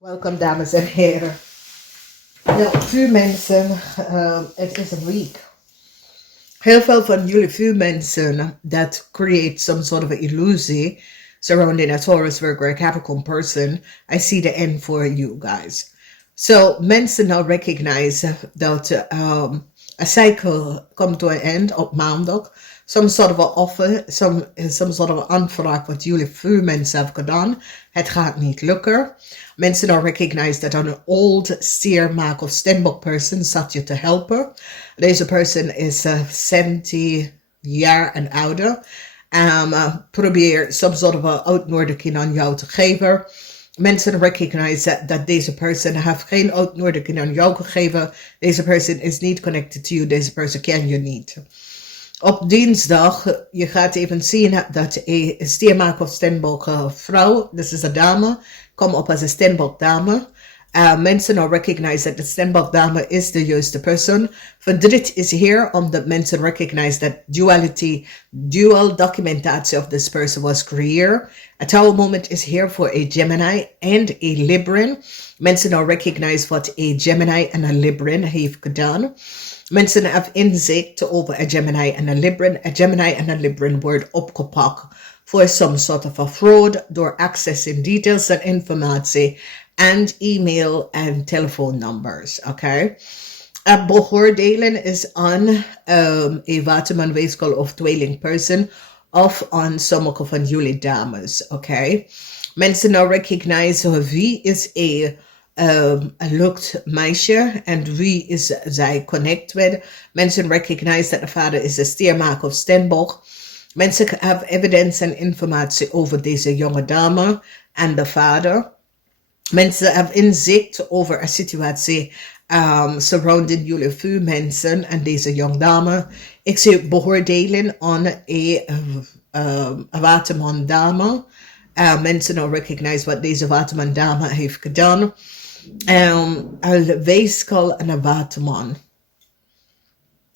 Welkom dames en heren. Ja, vuurmensen, het is een week. Heel veel van jullie vuurmensen that create some sort of an illusie surrounding a Taurus, Virgo, or Capricorn person. I see the end for you guys. So mensen now recognize that a cycle come to an end op maandag. Some sort of an offer, some sort of aanvraag wat jullie vuurmensen hebben gedaan. Het gaat niet lukken. Mensen now recognize that an old steer mark of Stenbock person zat je te helpen. Deze person is 70 jaar en ouder. Probeer some sort of a uitnodiging aan jou te geven. Mensen recognize dat deze person heeft geen uitnodiging aan jou gegeven. Deze person is niet connected to you. Deze person ken je niet. Op dinsdag, je gaat even zien dat een stiermaker of Stenbock vrouw, dus is een dame, komt op als een Stenbock dame. Mensen now recognize that the Stenbock dame is de juiste persoon. Verdriet is here omdat mensen recognize that dual documentatie of this person was created. A Tower moment is here for a Gemini and a Libran. Mensen now recognize wat a Gemini en een Libran heeft gedaan. Mensen hebben inzicht over een Gemini en een Libran. Een Gemini en een Libran wordt opgepakt voor some sort of a fraud door accessing details en informatie and email and telephone numbers. Okay. Beoordelen is on a waterman, weeskal of tweeling person of on sommige van jullie dames. Okay. Mensen now recognize wie is een lukt meisje en wie is zij connect with. Mensen recognize that de vader is een stiermaker of Stenbock. Mensen hebben evidence en informatie over deze jonge dame en de vader. Mensen hebben inzicht over een situatie surrounding jullie vuurmensen en deze jonge dame. Ik zie beoordelen aan een waterman dame. Mensen nou recognize wat deze waterman dame heeft gedaan. Een weeskal en een waterman.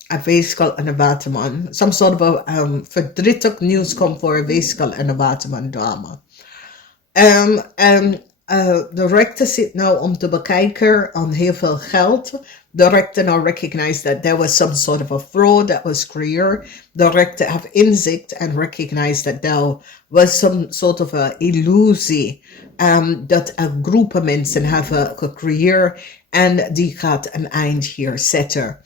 Een weeskal en een waterman. Some sort of verdrietig nieuws komt voor een weeskal en een waterman dame. De rechter zit nou om te bekijken aan heel veel geld. De rechter now recognize that there was some sort of a fraud that was created. De rechter have inzicht and recognize that there was some sort of a illusie dat een groep mensen hebben gecreëerd en die gaat een eind hier zetten.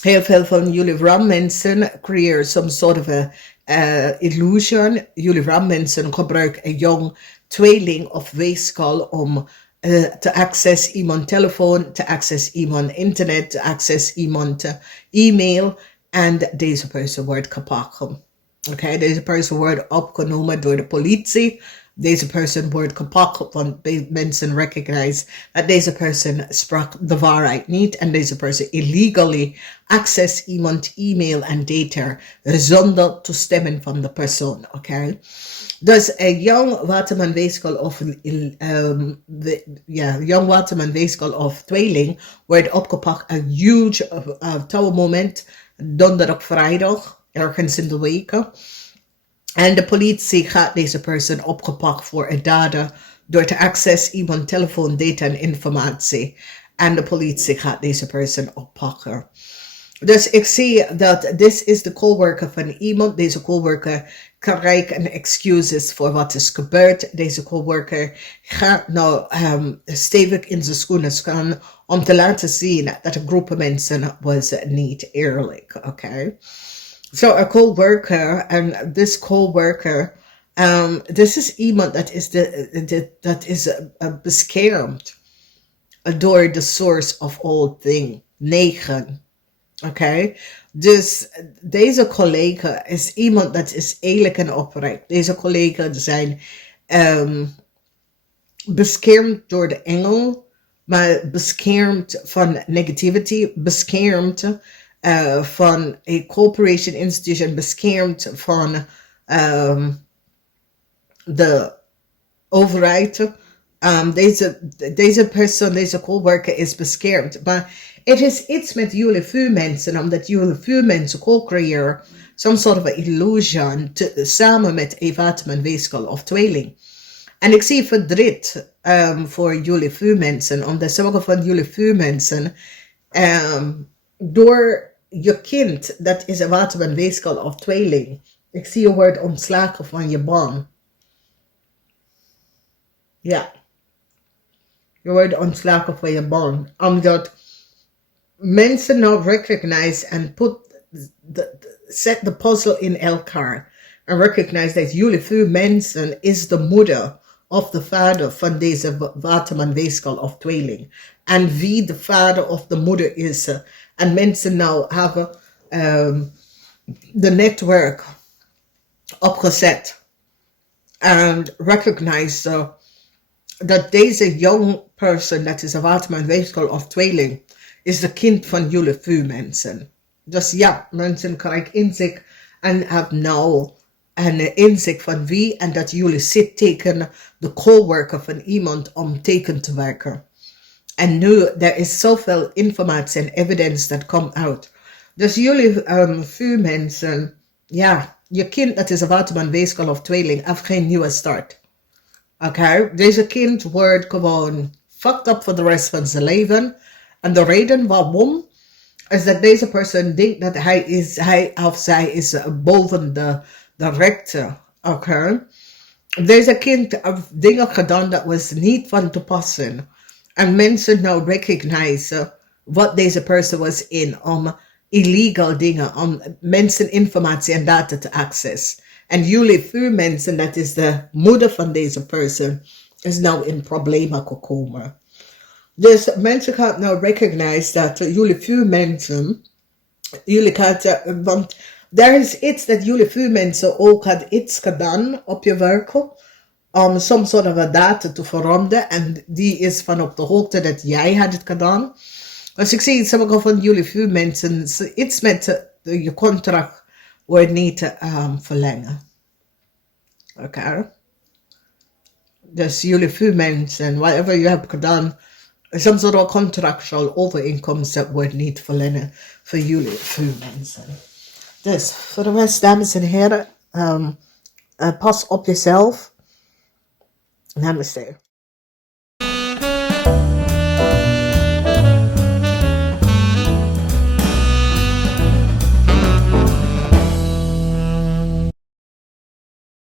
Heel veel van jullie rammensen creëren some sort of a illusion. Jullie rammensen gebruiken een jong tweeling of weeskal om te access iemand telefoon, te access iemand internet, te access iemand e-mail en deze persoon wordt gepakt. Okay, deze persoon wordt opgenomen door de politie. Deze persoon wordt gepakt, want mensen recognize dat deze persoon sprak de waarheid niet en deze persoon illegally access iemand e-mail en data zonder toestemming van de persoon. Okay. Dus een jong waterman weeskal of jong waterman weeskal of tweeling wordt opgepakt. Een huge tower moment, donderdag, vrijdag, ergens in de weken. En de politie gaat deze persoon opgepakt voor een dader door te access iemand telefoon, data en informatie. En de politie gaat deze persoon oppakken. Dus ik zie dat dit is de coworker van iemand. Deze coworker krijgt een excuses voor wat is gebeurd. Deze coworker gaat nou stevig in zijn schoenen staan om te laten zien dat een groep mensen was niet eerlijk. Okay. So a co-worker, and this co-worker, this is iemand dat is beschermd door the source of all thing, 9. Okay, dus deze collega is iemand dat is eerlijk en oprecht. Deze collega's zijn beschermd door de engel, maar beschermd van negativity, beschermd van een corporation institution, beschermd van de overheid. Deze persoon, deze coworker is beschermd. Maar het is iets met jullie vuurmensen, omdat jullie vuurmensen co-creëren some sort of a illusion samen met een waterman, weeskal of tweeling. En ik zie verdriet voor jullie vuurmensen, omdat sommige van jullie vuurmensen door je kind, dat is een waterman, weeskal of tweeling. Ik zie je wordt ontslagen van je baan. Ja, je wordt ontslagen van je baan. Omdat mensen nou recognize en set the puzzle in elkaar. En recognize dat jullie vuurmensen is de moeder of de vader van deze waterman, weeskal of tweeling. En wie de vader of de moeder is. En mensen nou hebben de netwerk opgezet. En recognize dat deze young person, dat is een waterman, weeskal of tweeling, is de kind van jullie vuurmensen. Dus ja, mensen krijgen inzicht en hebben nou een inzicht van wie en dat jullie zit tegen de coworker van iemand om teken te werken. En nu, er is zoveel informatie en evidence dat komt uit. Dus jullie vuurmensen, ja, je kind dat is een waterman, weeskal of tweeling, heeft geen nieuwe start. Oké, deze kind wordt gewoon fucked up voor de rest van zijn leven. En de reden waarom is dat deze persoon denkt dat hij of zij is boven de rechter. Oké. Deze kind heeft dingen gedaan dat was niet van te passen. En mensen nou recognize wat deze persoon was in om illegal dingen, om mensen informatie en data te access. En jullie vuurmensen, dat is de moeder van deze persoon, is nou in problemen gekomen. Dus mensen gaan nou recognize dat jullie vuurmensen, jullie gaan, want er is iets dat jullie vuurmensen ook had iets gedaan op je werk, om soms soort van data te veranderen, en die is van op de hoogte dat jij had het gedaan. Dus ik zie sommige van jullie vuurmensen, iets met je contract wordt niet verlengen. Oké. Dus jullie vuurmensen, whatever je hebt gedaan, some sort of contractual overeenkomst dat wordt niet verlengen voor jullie vuurmensen. Dus voor de rest, dames en heren, pas op jezelf. Namaste.